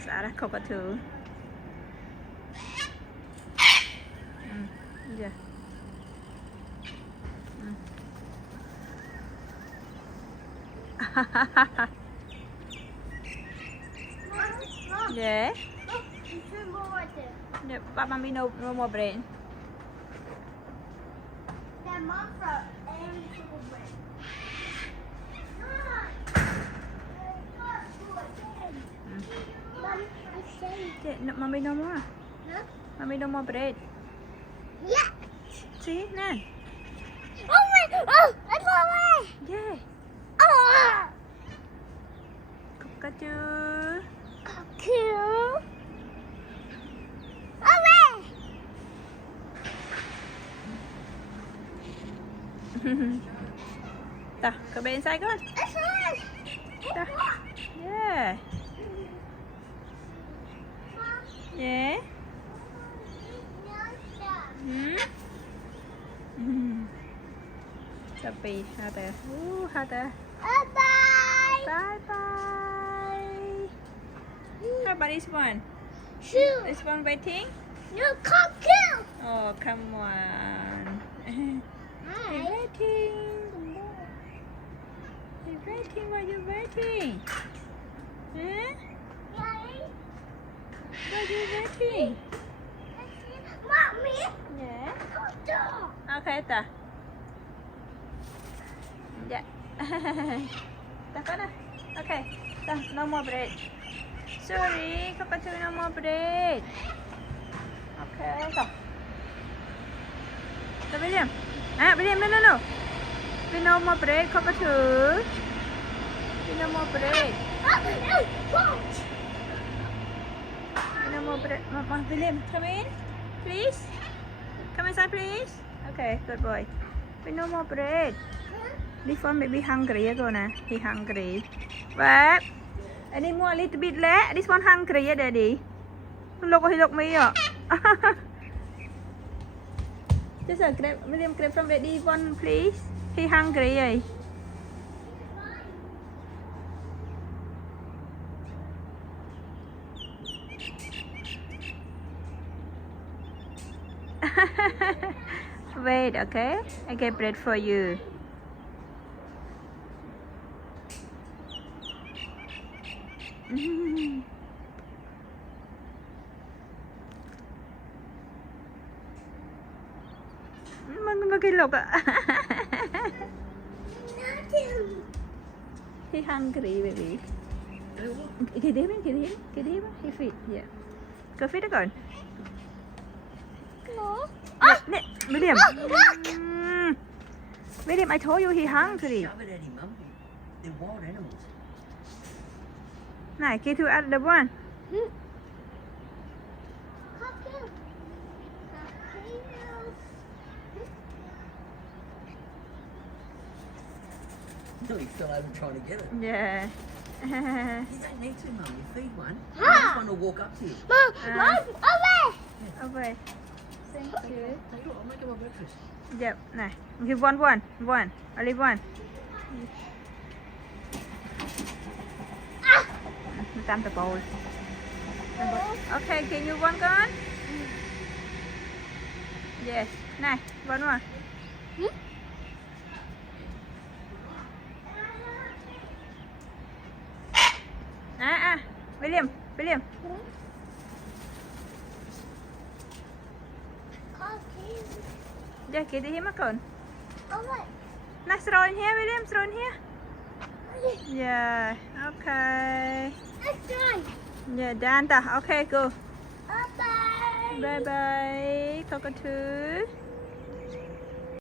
Xã đã cockatoo. Yeah. Yeah. Yeah, but mommy no more bread. Yeah, no, mommy no more. Mommy no more bread. Yeah. See, nè. Oh my! Oh, it's away! Yeah. Oh! Cockatoo. Cool. Away! Ta, go back inside, go on. It's on. Ta. Yeah. Yeah. Happy, how there? Ooh, how there? Bye-bye. Bye bye. How about this one? Shoot. This one waiting? No cocktail. Oh, come on. He's Hi. waiting. He's waiting. Why you waiting? Huh? Why you waiting? Mommy. Yeah. Cocktail. Okay, ta. Yeah. Ta có nè. Okay. Ta, no more bread. Sorry, cockatoo, no more bread. Okay, ta. Ta, William. William, no. We no more bread, cockatoo. We no more bread. We no more bread. Mama, William, come in, please. Come inside, please. Okay, good boy. We no more bread. This one may be hungry again. He hungry. But any more a little bit less. This one hungry, Daddy. Look me up. Just grab William, grab from Daddy one, please. He hungry. Wait, okay? I get bread for you. Cái lục ạ. He hungry, baby. Give him. He feed, yeah. Go feed it on. No. William. William, I told you he hungry. Shove it at him, Mum. They're wild animals. Này, kia thử ăn được không? Cocktail. No, he fell over trying to get it. Yeah. You don't need to, Mum. You feed one. Ah. The next one will walk up to you. Mom, away. Okay. Thank you. Tell you what, I'll make him a breakfast. Yep, này. Give one. Only one. Time the bowl. Okay, can you one con? Yes. Này, one more. William. Cocktail. Yeah, give him a con. Away. Nice, throw in here, William. Throw in here. Yeah. Okay. It's done. Yeah, done. Okay, go. Bye-bye. Bye bye. Cockatoo.